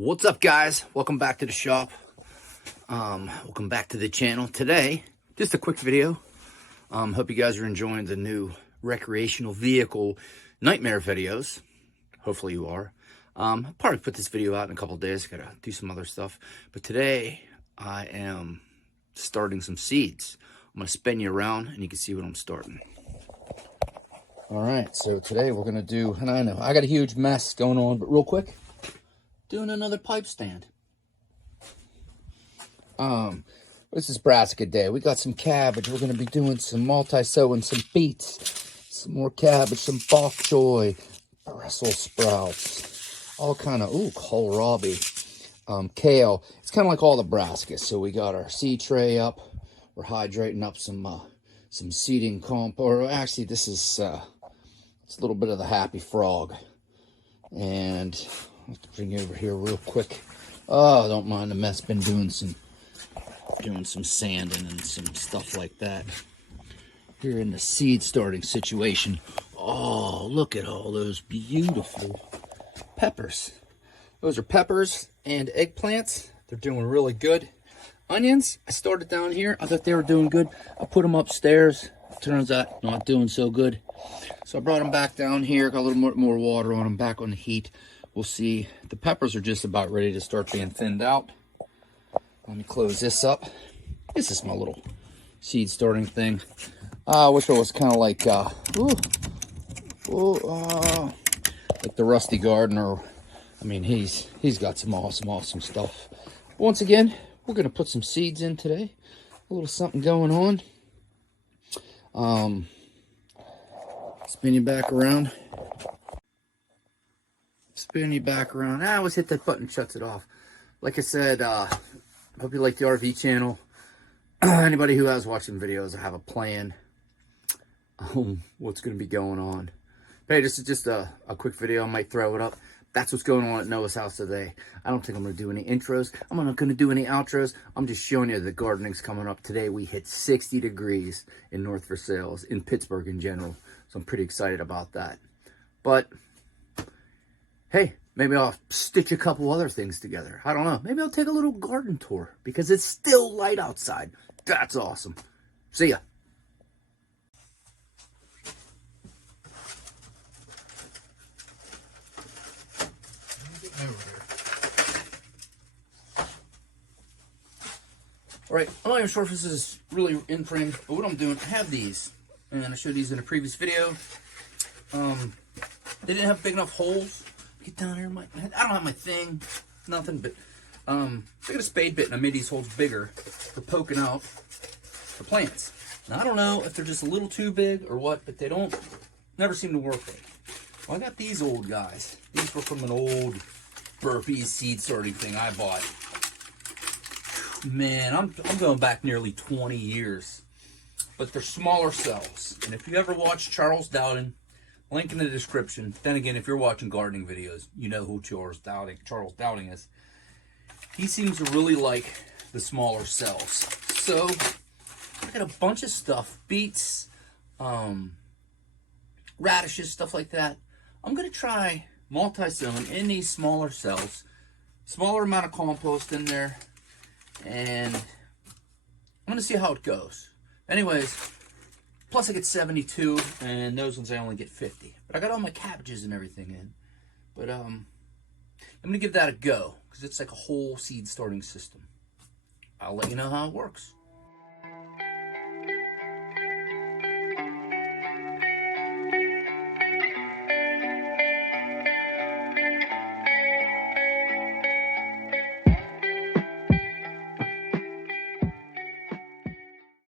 What's up, guys? Welcome back to the shop. Welcome back to the channel. Today, just a quick video. Hope you guys are enjoying the new recreational vehicle nightmare videos. Hopefully you are. I'll probably put this video out in a couple of days. Gotta do some other stuff. But today, I am starting some seeds. I'm gonna spin you around and you can see what I'm starting. All right, so today we're gonna do, and I know I got a huge mess going on, but real quick, doing another pipe stand. This is Brassica day. We got some cabbage. We're going to be doing some multi-sowing, some beets, some more cabbage, some bok choy, Brussels sprouts, all kind of, kohlrabi, kale. It's kind of like all the Brassicas. So we got our seed tray up. We're hydrating up some seeding comp. Or actually, this is it's a little bit of the happy frog. And I'll have to bring you over here real quick. Oh, don't mind the mess. Been doing some sanding and some stuff like that. Here in the seed starting situation. Oh, look at all those beautiful peppers. Those are peppers and eggplants. They're doing really good. Onions, I started down here. I thought they were doing good. I put them upstairs. Turns out not doing so good. So I brought them back down here. Got a little more water on them, back on the heat. We'll see. The peppers are just about ready to start being thinned out. Let me close this up. This is my little seed starting thing. I wish I was kind of like, like the Rusty Gardener. I mean, he's got some awesome stuff. Once again, we're gonna put some seeds in today. A little something going on. Spin you back around. Spin you back around. I always hit that button, shuts it off. Like I said, hope you like the RV channel. Anybody who has watched some videos, I have a plan. What's going to be going on. But hey, this is just a quick video. I might throw it up. That's what's going on at Noah's house today. I don't think I'm going to do any intros. I'm not going to do any outros. I'm just showing you the gardening's coming up. Today we hit 60 degrees in North Versailles, in Pittsburgh in general. So I'm pretty excited about that. But hey, maybe I'll stitch a couple other things together. I don't know. Maybe I'll take a little garden tour because it's still light outside. That's awesome. See ya. All right, I'm not even sure if this is really in frame, but what I'm doing, I have these, and I showed these in a previous video. They didn't have big enough holes. Get down here, I don't have my thing, nothing, but I got a spade bit and I made these holes bigger for poking out the plants. Now I don't know if they're just a little too big or what, but they never seem to work right. Well, I got these old guys. These were from an old burpee seed sorting thing I bought. Man, I'm going back nearly 20 years. But they're smaller cells. And if you ever watch Charles Dowding, link in the description. Then again, if you're watching gardening videos, you know who Charles Dowding is. He seems to really like the smaller cells. So, I got a bunch of stuff. Beets, radishes, stuff like that. I'm going to try multi-sowing in these smaller cells. Smaller amount of compost in there. And I'm going to see how it goes. Anyways, plus I get 72, and those ones I only get 50. But I got all my cabbages and everything in. But I'm going to give that a go, because it's like a whole seed starting system. I'll let you know how it works.